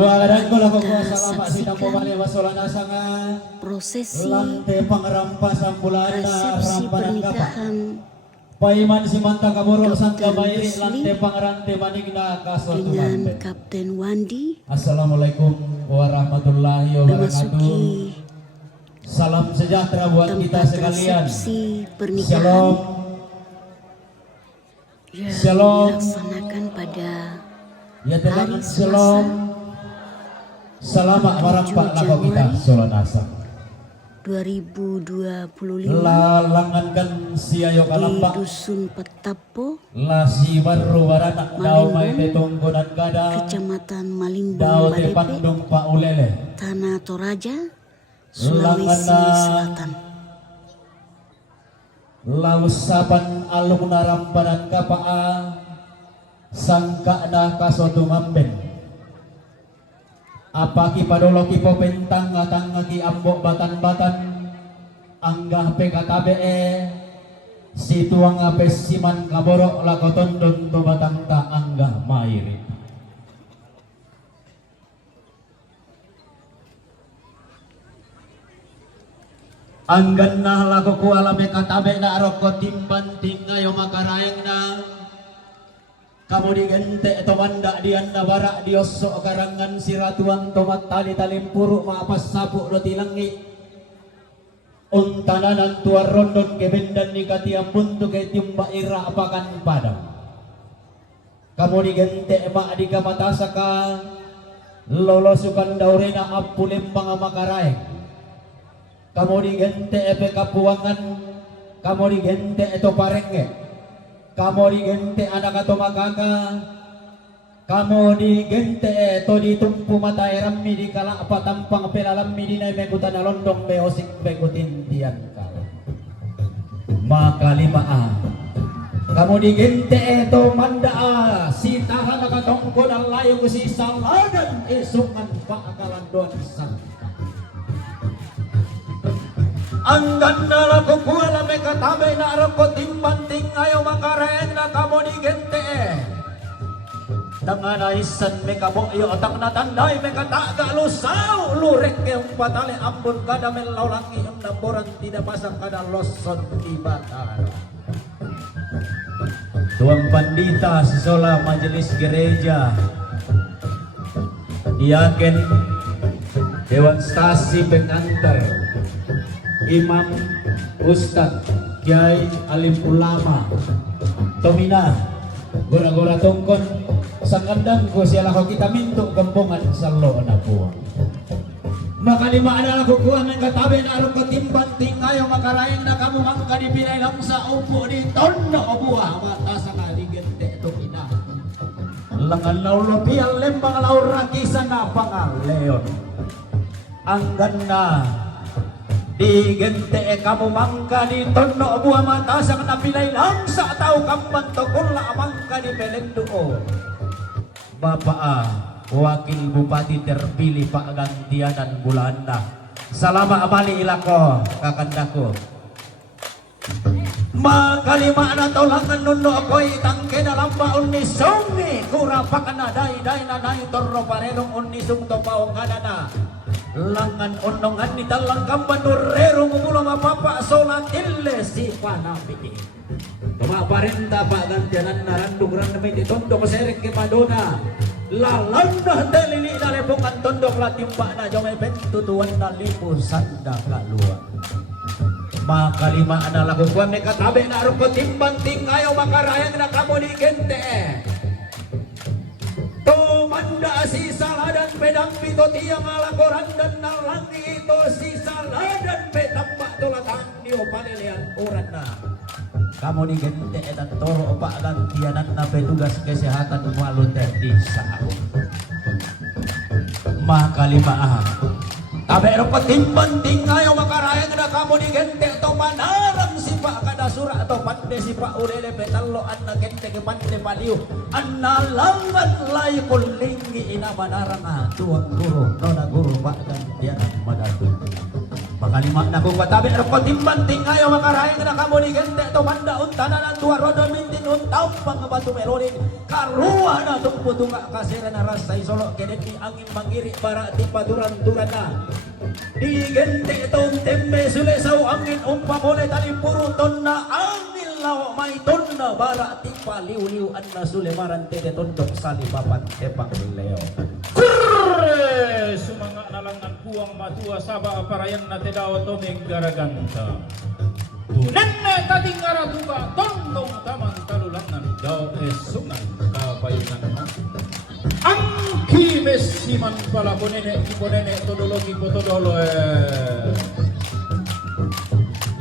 Bualan ko lang ko salamat sinang pumali masolan asanga prosesi lantai pangerampasan bulan resepsi pernikahan Paiman si manta kaboro sangka Dr. bayi Leslie lantai pangerante manigna kaso dengan Kapten Wandi Assalamualaikum warahmatullahi wabarakatuh. memasuki Salam sejahtera buat kita tempat sekalian. resepsi pernikahan Shalom. yang Shalom. dilaksanakan pada Ya hari teman shalom. Selasa Selamat merampak lagu kita Januari Solonasa. 2025 Lalangankan siayo di kalambak. Dusun Petapo, Lasi baru baranak daw may tetunggo dan gada. Kecamatan Daw Malimbong, te Badepe, pandung pa ulele. Tanah Toraja, Sulawesi Langana Selatan. lausapan alung narampanan kapaa sangka na kasoto mamben. Apa ki padolo ki popentang atang ki ambok batan-batan anggah pekatabe si tuang apes siman kaborok lakotondon to batang ta anggah mairi. Anggan na lako ku alame katabe na aroko timban tingayo makaraeng na kamu digente to manda dian na barak diosok karangan siratuan tomat tali talimpuru maapas sapu roti langi untananan tuar rondon kebendan nikati ampun tu ke timba ira apakan padang kamu digente mak diga matasaka lolosukan daurena apu lembang makaraeng kamu digente epe kapuangan kamu digente eto parenge kamu digente anak atau makaka kamu digente eto ditumpu mata erammi di kala apa tampang pelalammi di nai mekutan alondong beosik bekutin tian kala maka lima kamu digente eto manda si tahan nakatongko dan layu si saladan esungan pak akalan doan sang anggan na lako kuala meka tabe na roko timban tingayo makareng na kamu digente tangan aisan meka boyo atang na tandai meka tak galusau lurek yang patale ampun kada melaulangi yang namboran tidak pasang kada loson ibatar tuang pandita sesola majelis gereja diaken dewan stasi pengantar Imam Ustadz Kiai Alim Ulama Tomina gora-gora tongkon sangandang ko siya ko kita minto gambongan sa lo na buwan maka lima adalah kukuhan ng katabi na arong kotimban tingayo makaraing na kamu mangka di pinay lang sa upo di tono o buwa mata sa kaligente Tomina langan laulo piyal lembang laura kisa na pangaleon ang ganda digente kamu mangka di tono buah mata sang napilay lang sa tao kamban tokola mangka di pelendo Bapak wakil bupati terpilih Pak Gantianan Bulanda salama amali ilako kakandako makalima na tolangan nuno ako'y tangke na lamba unisong kurapak na day na nay torro paredong unisong topaong kanana langan onongan ni talang kamban nurero mumula mapapa solatille si panapiti kumaparenta Pak Gantianan narandung ranamay di tondok serek ke Madonna lalanda delili na lepungan tondok latimba na jomay pentutuan na lipo sanda kaluan makalima na lakukuan ni katabi na ruko timbang tingayo makarayang na kamu di gente tumanda si saladan pedang pito tiang alakoran dan nalangi ito si saladan petambak tulatan di opalilian uran na kamu di gente dan toro opak gantianan na petugas kesehatan walun di sao makalima tabe ro patimbang tingayo makarayang na kamu di gente to manaram si Pak kada sura atau pande si Pak ulele petalo anna gente ke pande paliu anna langan layakul linggi ina manarang tuang guru nona guru Pak Gantianan madatu makalima na ko tabe ro patimbang tingayo makarayang na kamu di gente to manda untana na tua rodo mindi tinun tampang batu melonin karuah na tumpu tunggak kasiran na rasay solo kedet ni angin mangiri bara ti paturan-turan na di gente tong tembe sule sau angin umpamone tali puruton na angin lawa may ton na bara ti paliw-liw an na sule marante de tondok sali papat tepang leo Kurre sumanga nalangan puang matua saba parayan na tedaw tomeng garaganta Nenne tating aratuga tondong tamang talulangan daw esungan kapayungan Angki mesiman pala bonene todologi potodolo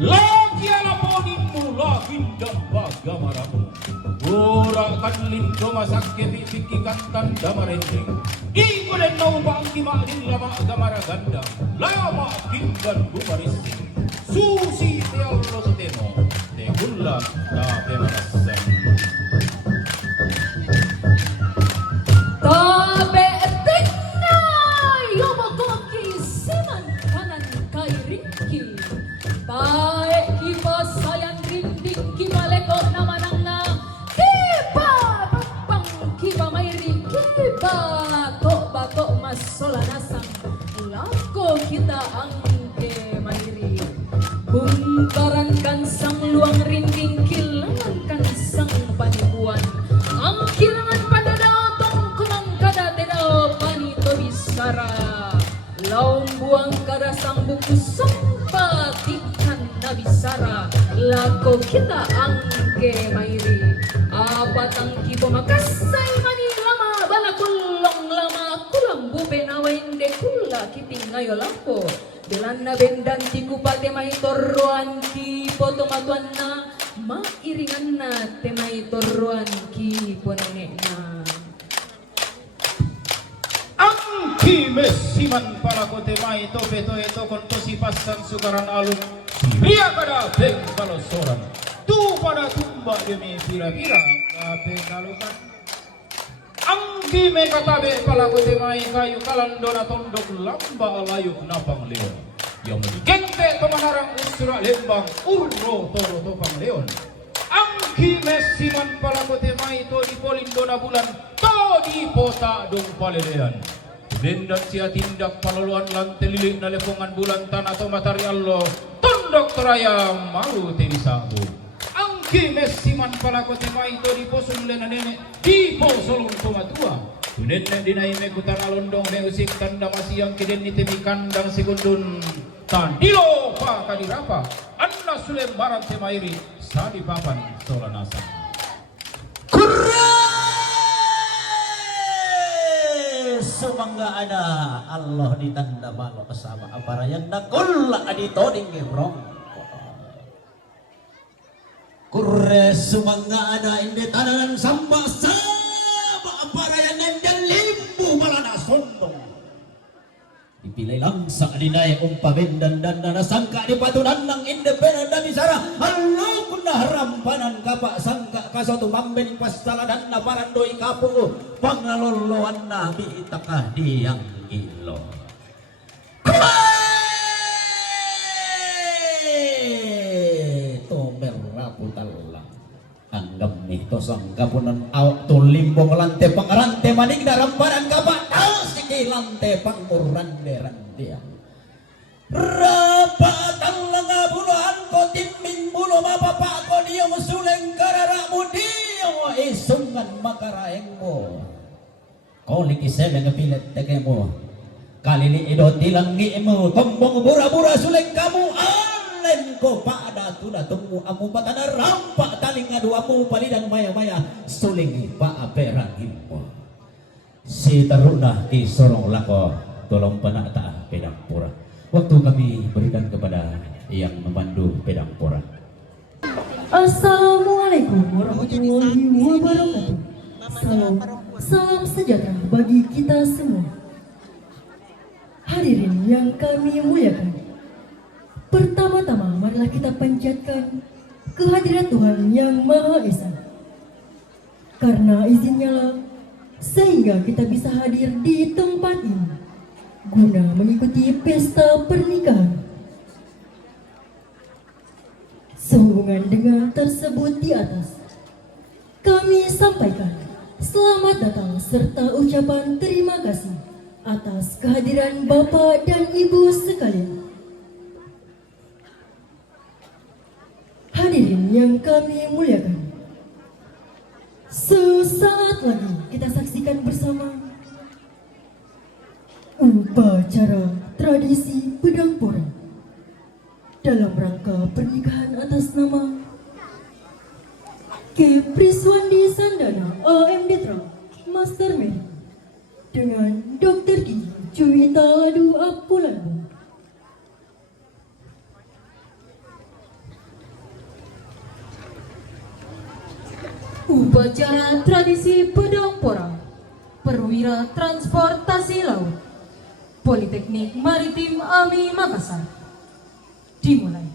Lagi ala ponimu lagi dambaga maramu Ura kan lindo masak kebi pikikan tanda marending Iku den nau bangki makin lama gamara ganda Lama tinggal bubarising Susi tiang lo sotemo te gulla ta pemanasan Tabe tingna yomokoki siman kanan kai ringki Tae kipa sayang rinding kipa leko nama nangna Kipa papang kipa mairi kipa bako masola nasang Lako kita angke mairi Bungkaran kan sang luang rinding kilangan kan sang panibuan Ang kilangan pada datang kunang kada tedao panito bisara Laung buang kada sang buku sampatikan na bisara Lako kita angke mairi Apatang kipo makasay mani lama bala kulong lama kulang bube nawende kula kiting ngayo lako Belanda bendan tiku pate mai torroan ki potomatuan na mairingan na temai torroan ki ponenek na Angki mesiman pala kote mai tope to eto konto si pasan sukaran alun Ria kada beng balosoran Tu pada tumba demi pira-pira kape kalukan Angki me katabe pala kote mai kayu kalandona tondok lamba layuk napang leon Yang menigente pemanarang usra lembang urro toro topang leon Angki mesiman pala kote mai to di polindona bulan to di pota dong palelean Dendan sia tindak paloluan lantai lilik na lepongan bulan tanah to matari Allah tondok teraya malu teri sabu Angki mesiman pala kote mai to di posun lena nenek di posolong tomatua Nenek dinai me kutar alondong me usik tanda masiang kiden ni temi kandang sekundun tandilo pa kadirapa anna sulem baran temairi sadi papan solanasa Sumangga ada Allah di tanda malo kesama apara yang nakulla adi toding gebrong Kurre sumangga ada inde tananan samba sama apara yang nendang limbu malana sondong dipilih langsung adinai umpaben dan sangka di patunan nang independen dan bisara Allah kunah rampanan kapak sangka kasatu mamben pastala dan naparandoi kapu pangaloloan nabi itakah diang ilo tomer raputalang anggam nih tosang kapunan awak tulimbong lante pangarante maning rampanan kapak lante pangmuran deran dia rapatan langa buluan ko timing bulu mapapa ko dia musuleng kararamu dia isungan makaraeng mo kolik iseme ngepilet teke mo kalili idot dilangi mo tombong bura-bura suleng kamu alen ko pada tuda tunggu amu patana rampak taling adu amu palidang maya-maya suleng pa aperang mo si taruna di sorong lako tolong penata pedang pura waktu kami berikan kepada yang memandu pedang pura. Assalamualaikum warahmatullahi wabarakatuh. Salam sejahtera bagi kita semua. Hadirin yang kami muliakan, pertama-tama marilah kita panjatkan kehadiran Tuhan yang Maha Esa. Karena izinnya lah sehingga kita bisa hadir di tempat ini guna mengikuti pesta pernikahan. Sehubungan dengan tersebut di atas, kami sampaikan selamat datang serta ucapan terima kasih atas kehadiran Bapak dan Ibu sekalian. Hadirin yang kami muliakan, sesaat lagi kita saksikan bersama upacara tradisi pedang pora dalam rangka pernikahan atas nama K. Priswandi Sandana AMD Tra Master Med dengan Dr. Gigi Juwita Ladu Apulanbu. Upacara tradisi pedang pora Perwira Transportasi Laut Politeknik Maritim AMI Makassar dimulai.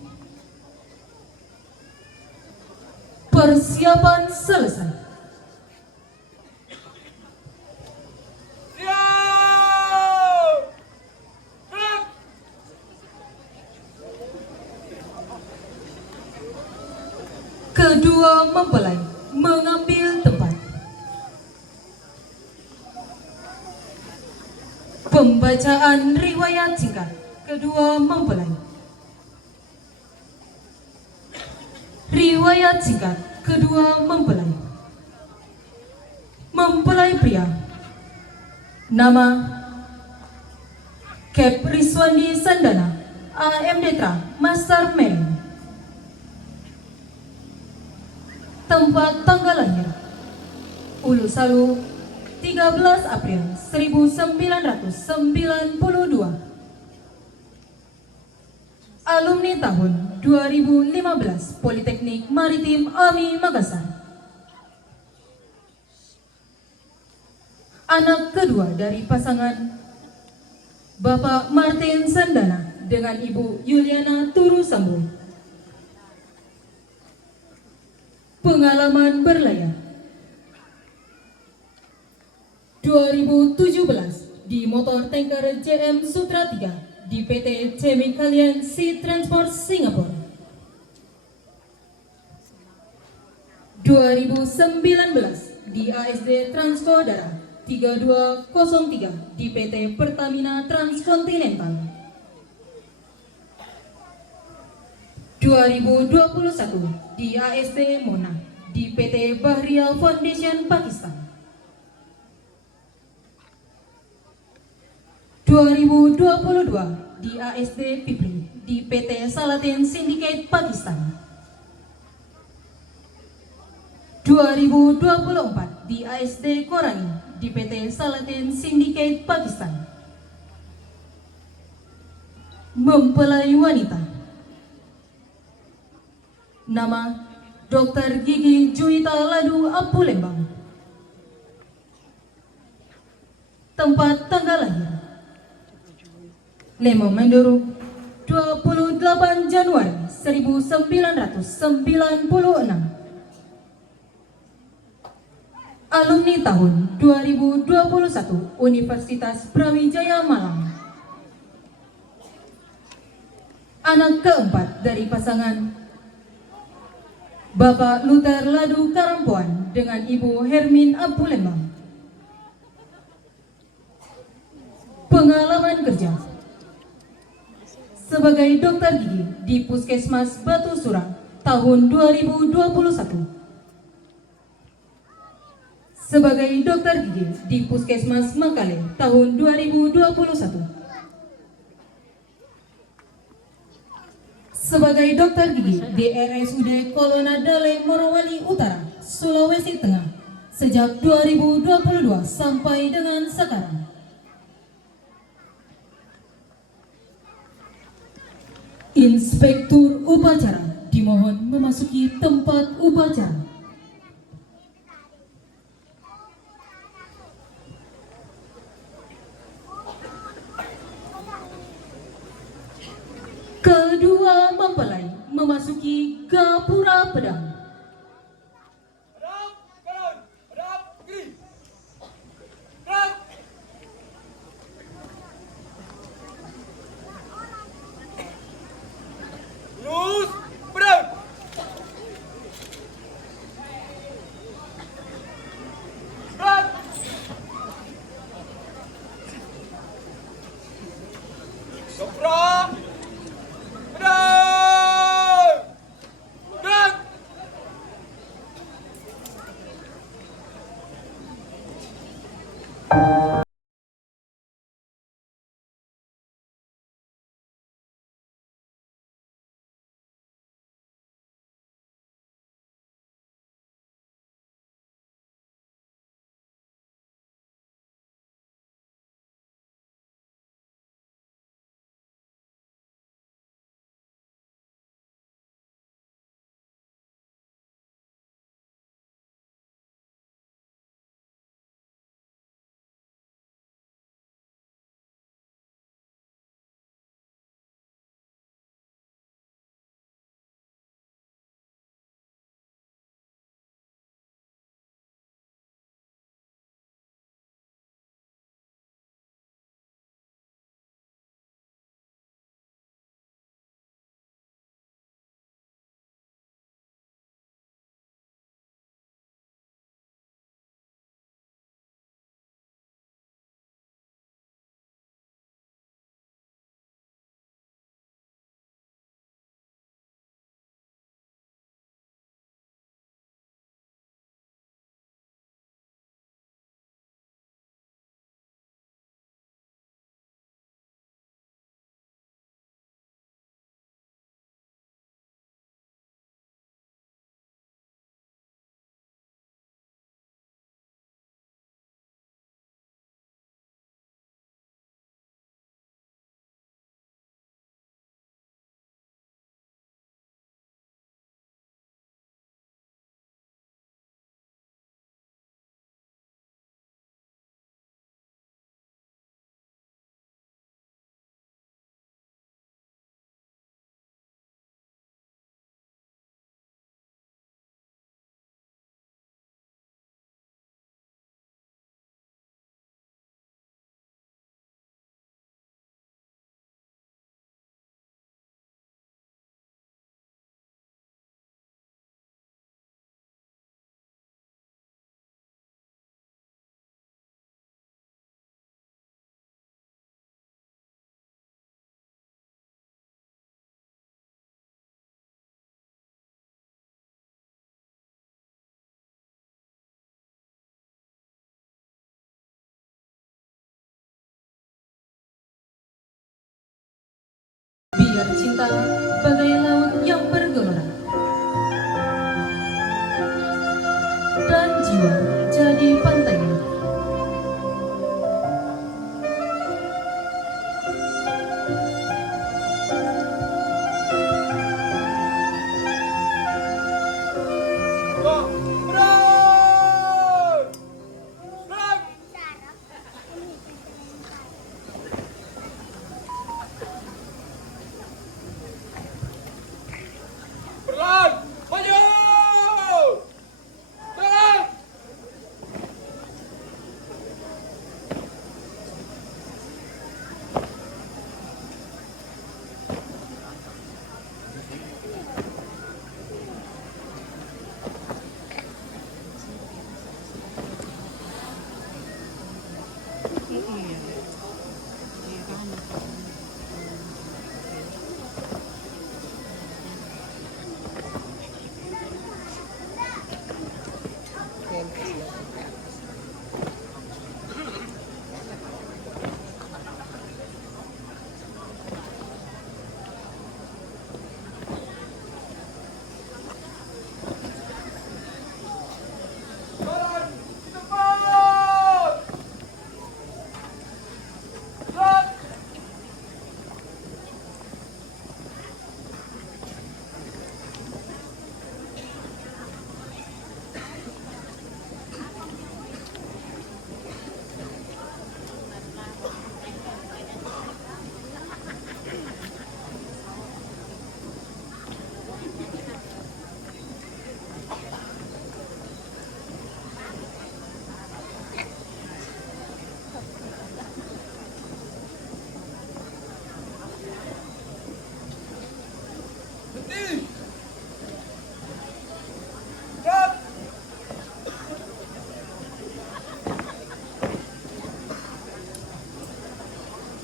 Persiapan selesai. Kedua mempelai mengambil tempat. Pembacaan riwayat singkat kedua mempelai. Riwayat singkat kedua mempelai. Mempelai pria, nama Kep Riswandi Sandana AMD Tra Master Med. Tempat tanggal lahir Ulu Salu 13 April 1992. Alumni tahun 2015 Politeknik Maritim AMI Makassar. Anak kedua dari pasangan Bapak Martin Sandana dengan Ibu Yuliana Turu Sambu. Pengalaman berlayar 2017 di motor tanker JM Sutra 3 di PT Chemicalian Sea Transport Singapura. 2019 di ASD Transkodara 3203 di PT Pertamina Transkontinental. 2021 di ASD Mona di PT Bahria Foundation Pakistan. 2022 di ASD Pipri di PT Salatin Syndicate Pakistan. 2024 di ASD Korangi di PT Salatin Syndicate Pakistan. Mempelai wanita, nama Dr. Gigi Juwita Ladu Apulembang. Tempat tanggal lahir Lemo Menduru 28 Januari 1996. Alumni tahun 2021 Universitas Brawijaya Malang. Anak keempat dari pasangan Bapak Luther Ladu Karampuan dengan Ibu Hermin Apulembang. Pengalaman kerja sebagai dokter gigi di Puskesmas Batu Surang tahun 2021. Sebagai dokter gigi di Puskesmas Makale tahun 2021. Sebagai dokter gigi di RSUD Kolona Dale Morowali Utara, Sulawesi Tengah sejak 2022 sampai dengan sekarang. Inspektur upacara dimohon memasuki tempat upacara. Kedua mempelai memasuki gapura pedang. Biar cinta bagai laut yang bergelora dan jiwa jadi pantainya.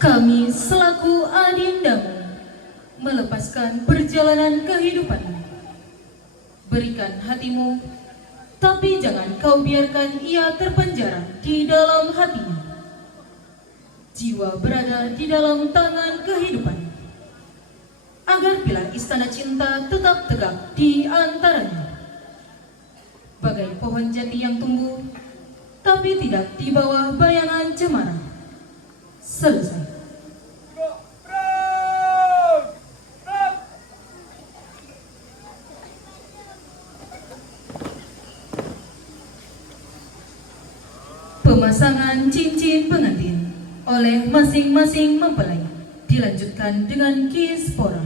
Kami selaku adindamu melepaskan perjalanan kehidupanmu. Berikan hatimu, tapi jangan kau biarkan ia terpenjara di dalam hatinya. Jiwa berada di dalam tangan kehidupan, agar pilar istana cinta tetap tegak di antaranya. Bagai pohon jati yang tumbuh, tapi tidak di bawah bayangan cemara. Selesai. Pemasangan cincin pengantin oleh masing-masing mempelai dilanjutkan dengan kispora.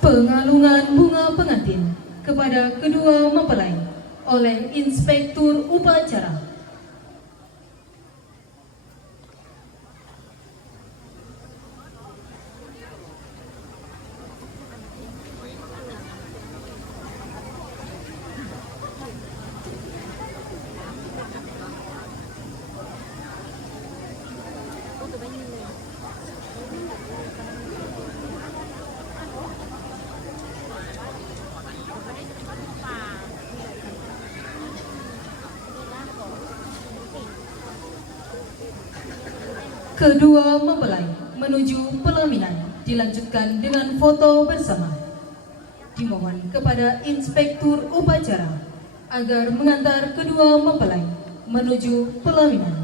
Pengalungan bunga pengantin kepada kedua mempelai oleh Inspektur Upacara. Kedua mempelai menuju pelaminan dilanjutkan dengan foto bersama. Dimohon kepada Inspektur Upacara agar mengantar kedua mempelai menuju pelaminan.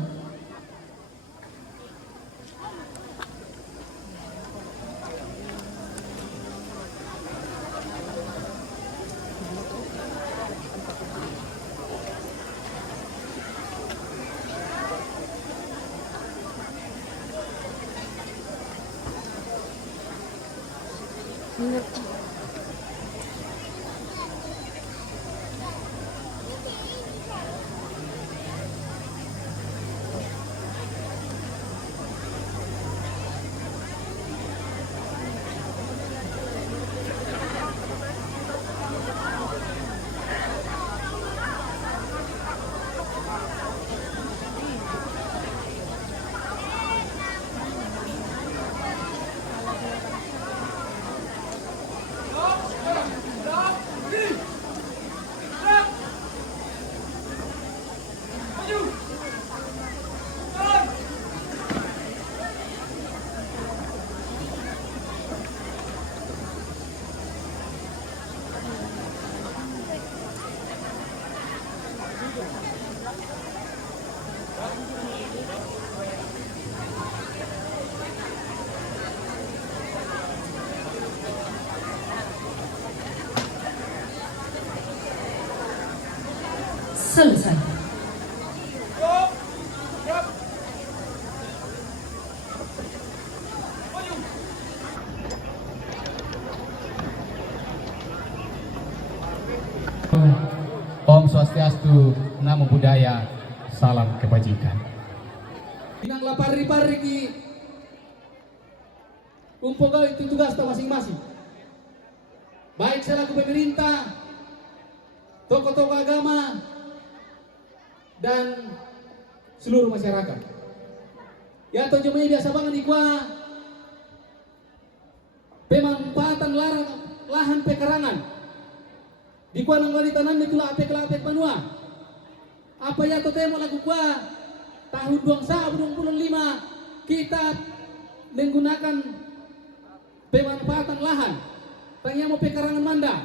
selesai. Om Swastiastu, Namo Buddhaya, salam kebajikan. Inang lapari-pari ki umpok kau itu tugas kita masing-masing. Baik selaku pemerintah, tokoh-tokoh agama, dan seluruh masyarakat. Ya atau jemaah biasa banget di gua pemanfaatan lahan pekarangan. Di gua nang wali tanam itu lah apek panua. Apa ya to temo lagu gua tahun 2025 kita menggunakan pemanfaatan lahan. Tanya mau pekarangan manda.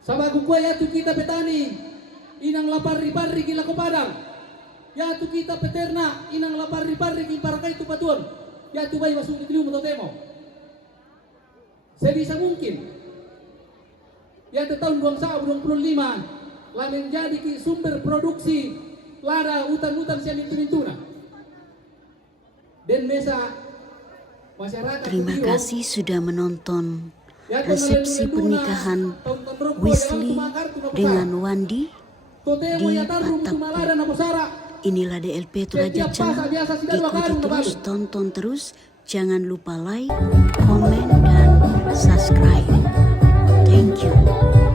Sabagu gua ya tu kita petani inang lapari-pari gila ko padang. Ya tu kita peternak inang lapari-pari ki parakai tu patuan. Ya tu bayi masuk di liu to temo. Sebisa mungkin ya tahun 2025 lah menjadi sumber produksi lada hutan-hutan siang itu-ituna. Dan mesa masyarakat. Terima kasih sudah menonton resepsi pernikahan Wisli dengan Wandi di Patapu. Inilah DLP Toraja Channel. Ikuti terus, tonton terus. Jangan lupa like, komen, dan subscribe. Thank you.